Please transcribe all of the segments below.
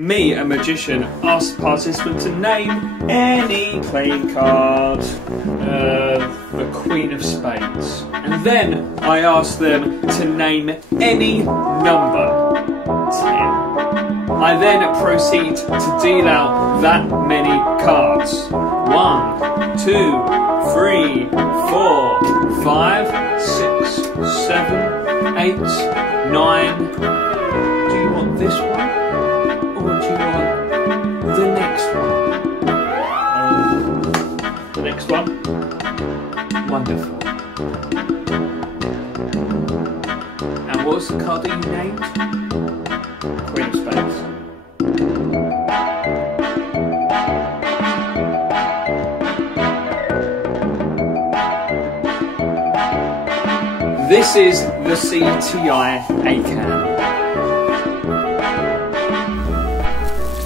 Me, a magician, asks the participant to name any playing card, the Queen of Spades. And then I ask them to name any number, 10. I then proceed to deal out that many cards. 1, 2, 3, 4, 5, 6, 7, 8, 9. Do you want this one? Or do you want the next one? The next one? Wonderful. And what was the card that you named? Queen of Spades. This is the CTI Acaan.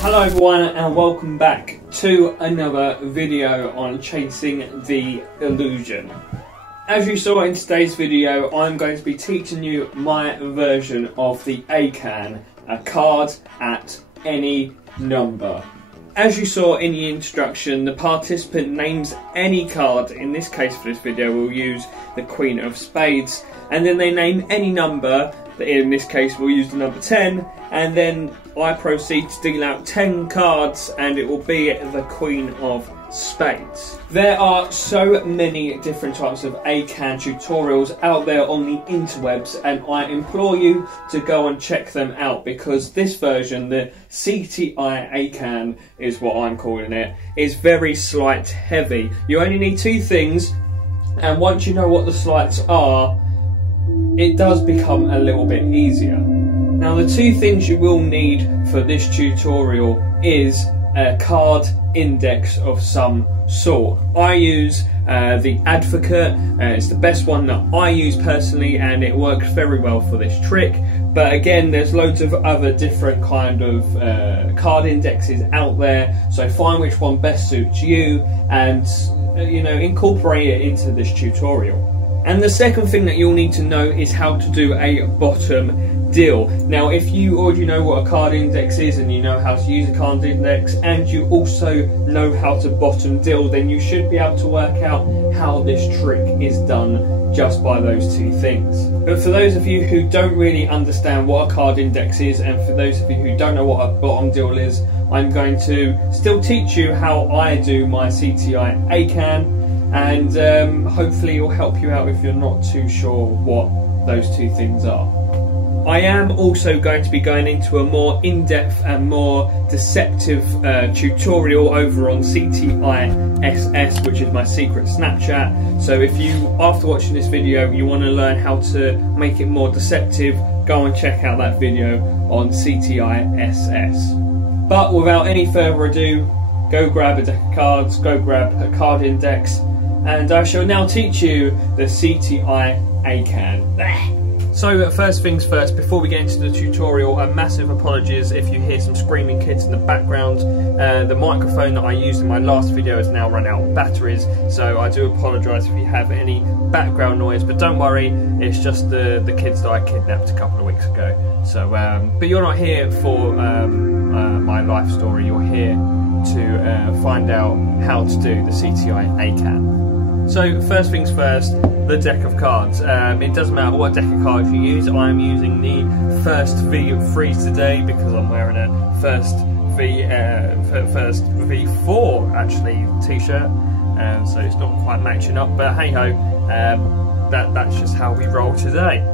Hello everyone and welcome back to another video on chasing the illusion. As you saw in today's video, I'm going to be teaching you my version of the Acaan, a card at any number. As you saw in the introduction, the participant names any card. In this case for this video we'll use the Queen of Spades, and then they name any number. In this case we'll use the number 10, and then I proceed to deal out 10 cards and it will be the Queen of Spades. There are so many different types of Acaan tutorials out there on the interwebs, and I implore you to go and check them out, because this version, the CTI Acaan is what I'm calling it, is very sleight heavy. You only need 2 things, and once you know what the sleights are, it does become a little bit easier. Now the 2 things you will need for this tutorial is a card index of some sort. I use the Advocate. It's the best one that I use personally, and it works very well for this trick. But again, there's loads of other different kind of card indexes out there, so find which one best suits you and incorporate it into this tutorial. And the second thing that you'll need to know is how to do a bottom deal. Now, if you already know what a card index is and you know how to use a card index, and you also know how to bottom deal, then you should be able to work out how this trick is done just by those 2 things. But for those of you who don't really understand what a card index is, and for those of you who don't know what a bottom deal is, I'm going to still teach you how I do my CTI Acaan, and hopefully it will help you out if you're not too sure what those 2 things are. I am also going to be going into a more in-depth and more deceptive tutorial over on CTI SS, which is my secret Snapchat. So if you, after watching this video, you want to learn how to make it more deceptive, go and check out that video on CTI SS. But without any further ado, go grab a deck of cards, go grab a card index, and I shall now teach you the CTI Acaan. So first things first, before we get into the tutorial, a massive apologies if you hear some screaming kids in the background. The microphone that I used in my last video has now run out of batteries, so I do apologise if you have any background noise, but don't worry, it's just the kids that I kidnapped a couple of weeks ago. So, but you're not here for my life story, you're here to find out how to do the CTI Acaan. So first things first, the deck of cards. It doesn't matter what deck of cards you use. I'm using the first V3 today because I'm wearing a first V4 actually t-shirt, so it's not quite matching up. But hey ho, that's just how we roll today.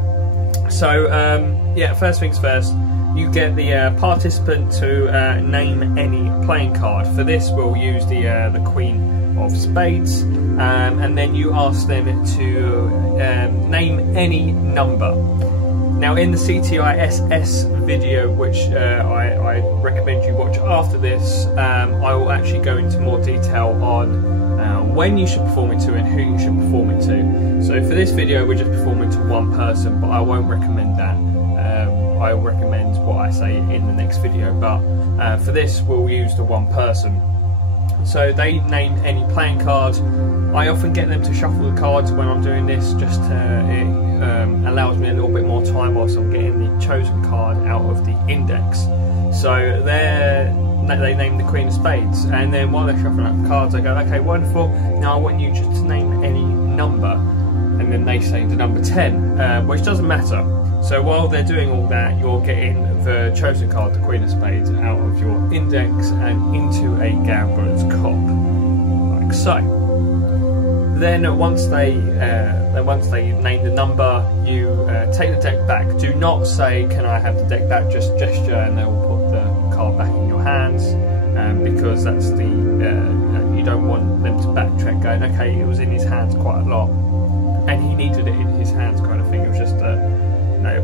So yeah, first things first. You get the participant to name any playing card. For this, we'll use the Queen of Spades, and then you ask them to name any number. Now, in the CTI SS video, which I recommend you watch after this, I will actually go into more detail on when you should perform it to and who you should perform it to. So for this video, we're just performing to one person, but I won't recommend that. I recommend what I say in the next video, but for this we'll use the one person. So they name any playing card. I often get them to shuffle the cards when I'm doing this, just it allows me a little bit more time whilst I'm getting the chosen card out of the index. So they name the Queen of Spades, and then while they're shuffling up the cards, I go, okay, wonderful. Now I want you just to name any number, and then they say the number 10, which doesn't matter. So while they're doing all that, you're getting the chosen card, the Queen of Spades, out of your index and into a gambler's cop, like so. Then once they name the number, you take the deck back. Do not say, "Can I have the deck back?" Just gesture, and they will put the card back in your hands, because that's the you don't want them to backtrack, going, "Okay, it was in his hands quite a lot, and he needed it in his hands," kind of thing. It was just a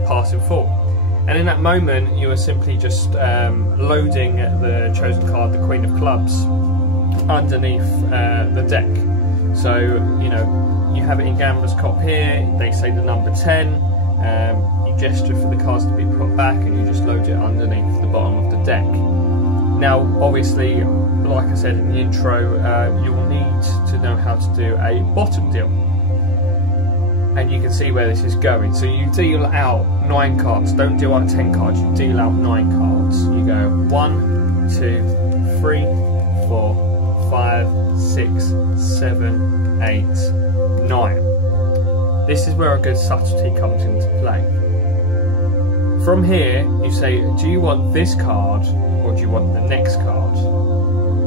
passing thought. And in that moment, you are simply just loading the chosen card, the Queen of Clubs, underneath the deck. So, you know, you have it in Gambler's Cop here, they say the number 10, you gesture for the cards to be put back, and you just load it underneath the bottom of the deck. Now, obviously, like I said in the intro, you will need to know how to do a bottom deal. And you can see where this is going. So you deal out 9 cards, don't deal out 10 cards, you deal out 9 cards. You go 1, 2, 3, 4, 5, 6, 7, 8, 9. This is where a good subtlety comes into play. From here, you say, do you want this card or do you want the next card?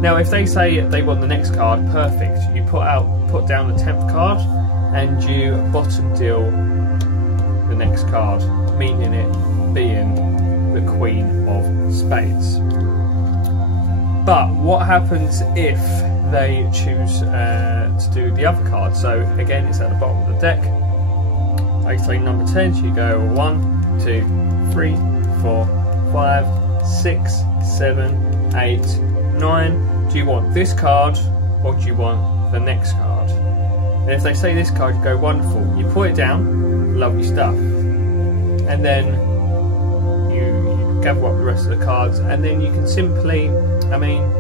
Now, if they say they want the next card, perfect. You put down the 10th card and you bottom deal the next card, meaning it being the Queen of Spades. But what happens if they choose to do the other card? So again, it's at the bottom of the deck. I say number 10, so you go 1, 2, 3, 4, 5, 6, 7, 8, 9. Do you want this card or do you want the next card? And if they say this card, you go, wonderful. You put it down, lovely stuff. And then you gather up the rest of the cards, and then you can simply, I mean,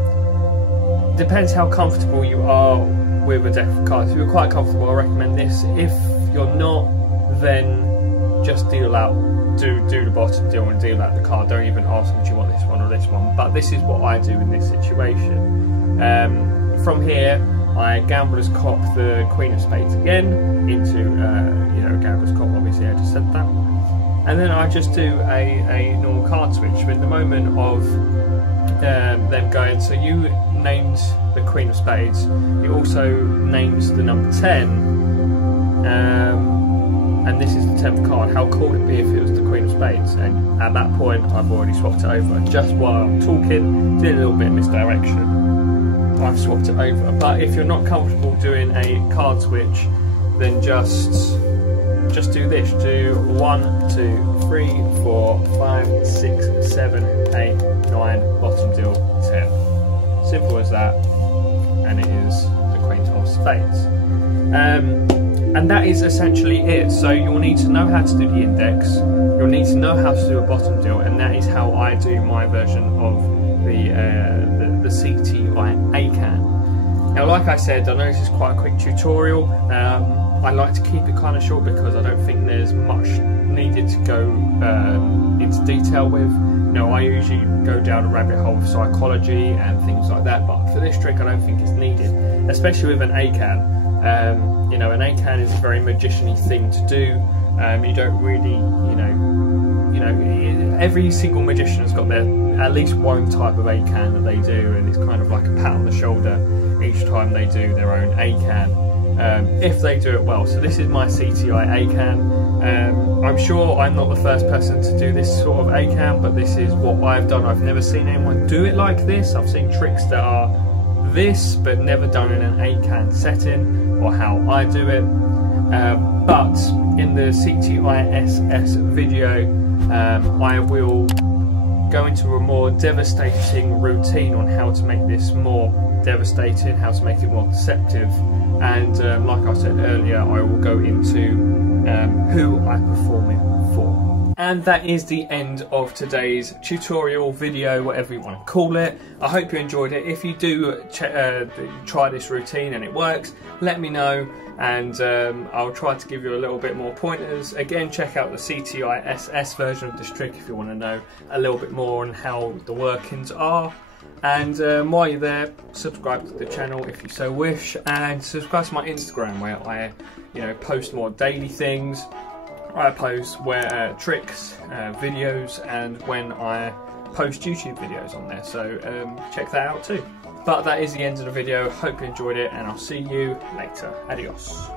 depends how comfortable you are with a deck of cards. If you're quite comfortable, I recommend this. If you're not, then just deal out, do the bottom deal and deal out the card. Don't even ask them, do you want this one or this one? But this is what I do in this situation. From here, I Gambler's Cop the Queen of Spades again into you know, Gambler's Cop. Obviously, I just said that. And then I just do a normal card switch. So in the moment of them going, so you named the Queen of Spades, you also named the number 10, and this is the 10th card. How cool would it be if it was the Queen of Spades? And at that point, I've already swapped it over. Just while I'm talking, did a little bit of misdirection, I've swapped it over. But if you're not comfortable doing a card switch, then just do this. Do 1, 2, 3, 4, 5, 6, 7, 8, 9, bottom deal 10. Simple as that, and it is the Queen of Spades. And that is essentially it. So you'll need to know how to do the index, you'll need to know how to do a bottom deal, and that is how I do my version of the CTI Acaan. Now, like I said, I know this is quite a quick tutorial. I like to keep it kind of short because I don't think there's much needed to go into detail with. You know, I usually go down a rabbit hole of psychology and things like that, but for this trick I don't think it's needed, especially with an Acaan. You know, an Acaan is a very magician-y thing to do. You don't really, you know, every single magician has got their at least one type of Acaan that they do, and it's kind of like a pat on the shoulder each time they do their own Acaan. If they do it well. So this is my CTI Acaan. I'm sure I'm not the first person to do this sort of Acaan, but this is what I've done. I've never seen anyone do it like this. I've seen tricks that are this, but never done in an Acaan setting, or how I do it. But in the CTISS video, I will go into a more devastating routine on how to make this more devastating, how to make it more deceptive, and like I said earlier, I will go into who I perform it for. And that is the end of today's tutorial video, whatever you want to call it. I hope you enjoyed it. If you do try this routine and it works, let me know, and I'll try to give you a little bit more pointers. Again, check out the CTI-SS version of this trick if you want to know a little bit more on how the workings are. And while you're there, subscribe to the channel if you so wish, and subscribe to my Instagram where I post more daily things. I post tricks, videos, and when I post YouTube videos on there, so check that out too. But that is the end of the video. Hope you enjoyed it, and I'll see you later. Adios.